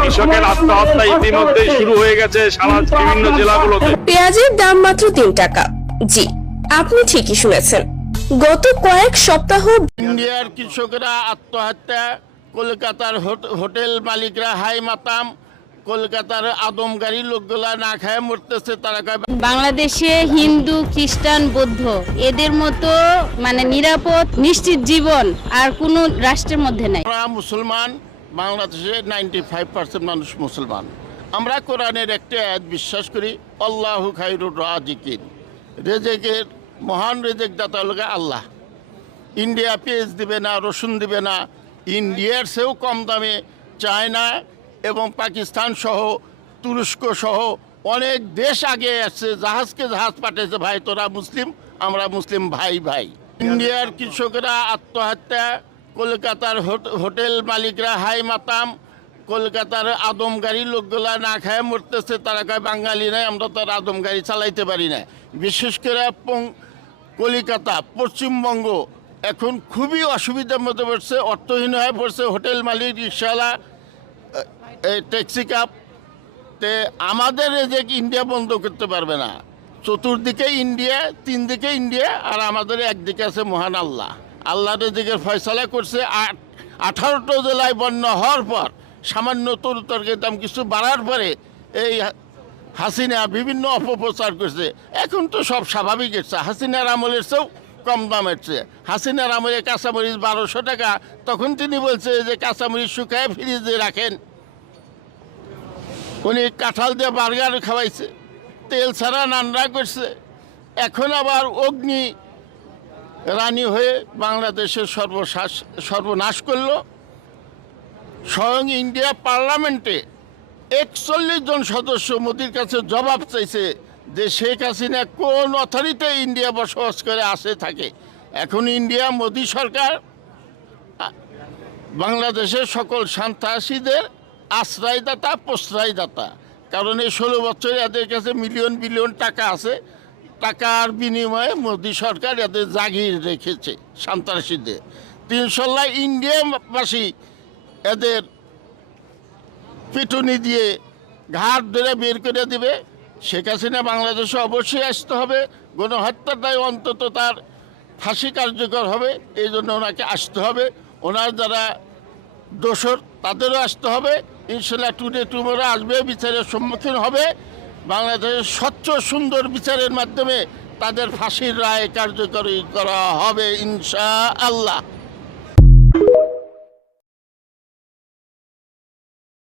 কৃষকের আত্মহত্যা ইতিমধ্যেই শুরু হয়ে গেছে সারা বিভিন্ন জেলাগুলোতে। পেঁয়াজের দাম মাত্র 3 টাকা। জি, আপনি ঠিকই শুনেছেন। গত কয়েক সপ্তাহ ইন্ডিয়ার কৃষকরা আত্মহত্যা, কলকাতার হোটেল মালিকরা হাই মাতাম, কলকাতার আদমগাড়ি লোকগুলা না খায় মরতেছে। তারা কয় বাংলাদেশে হিন্দু, খ্রিস্টান, বৌদ্ধ এদের মতো মানে নিরাপদ নিশ্চিত জীবন আর কোনো রাষ্ট্রের মধ্যে নাই। আমরা মুসলমান, বাংলাদেশে 95% মানুষ মুসলমান। আমরা কোরআনের একটা আয়াত বিশ্বাস করি, আল্লাহু খায়রুর রাজিকিন, রেজেকের মহান রেজেক দাতা হলো আল্লাহ। ইন্ডিয়া পেঁয়াজ দিবে না, রসুন দিবে না। ইন্ডিয়ার চেয়েও কম দামে চায়না এবং পাকিস্তান সহ, তুরস্ক সহ অনেক দেশ আগে আসছে, জাহাজকে জাহাজ পাঠিয়েছে। ভাই তোরা মুসলিম, আমরা মুসলিম, ভাই ভাই। ইন্ডিয়ার কৃষকরা আত্মহত্যা, কলকাতার হোটেল মালিকরা হাই মাতাম, কলকাতার আদমগাড়ি লোকগুলা না খায় মরতেছে। তারা কয় বাঙালি নাই, আমরা তো আর আদমগাড়ি চালাইতে পারি না। বিশেষ করে কলিকাতা, পশ্চিমবঙ্গ এখন খুবই অসুবিধার মধ্যে পড়ছে, অর্থহীন হয়ে পড়ছে। হোটেল মালিক, রিক্সাওয়ালা, ট্যাক্সি কাপ তে আমাদের যে ইন্ডিয়া বন্ধ করতে পারবে না। চতুর্দিকে ইন্ডিয়া, 3 দিকে ইন্ডিয়া, আর আমাদের একদিকে আছে মহান আল্লাহ। আল্লাহর দিকে ফয়সালা করছে। 18টা জেলায় বন্যা হওয়ার পর, সামান্য তরুতর্কের দাম কিছু বাড়ার পরে এই হাসিনা বিভিন্ন অপপ্রচার করছে। এখন তো সব স্বাভাবিক হচ্ছে। হাসিনার আমলের চেয়েও কম দাম হচ্ছে। হাসিনার আমলে কাঁচামরিচ 1200 টাকা, তখন তিনি বলছে যে কাঁচামরিচ শুকায় ফ্রিজে রাখেন। উনি কাঁঠাল দিয়ে বার্গার খাওয়াইছে, তেল ছাড়া নানরা করছে। এখন আবার অগ্নি রানী হয়ে বাংলাদেশের সর্বনাশ করলো। স্বয়ং ইন্ডিয়া পার্লামেন্টে 41 জন সদস্য মোদির কাছে জবাব চাইছে যে শেখ হাসিনা কোন অথরিটিতে ইন্ডিয়া বসবাস করে আসে থাকে। এখন ইন্ডিয়া মোদি সরকার বাংলাদেশের সকল সন্ত্রাসীদের আশ্রয়দাতা, প্রশ্রয়দাতা। কারণ এই 16 বছর এদের কাছে মিলিয়ন বিলিয়ন টাকা আছে। টাকার বিনিময়ে মোদি সরকার এদের জাগির রেখেছে সন্ত্রাসীদের। ইনশাল্লাহ ইন্ডিয়াবাসী এদের পিটুনি দিয়ে ঘাট ধরে বের করে দিবে। শেখ হাসিনা বাংলাদেশে অবশ্যই আসতে হবে। গণহত্যার দায় অন্তত তার ফাঁসি কার্যকর হবে, এই জন্য ওনাকে আসতে হবে। ওনার যারা দোষর তাদেরও আসতে হবে। ইনশাল্লাহ টুডে টুমোরো আসবে, বিচারের সম্মুখীন হবে। বাংলাদেশের স্বচ্ছ সুন্দর বিচারের মাধ্যমে তাদের ফাঁসির রায় কার্যকরী করা হবে ইনশাআল্লাহ।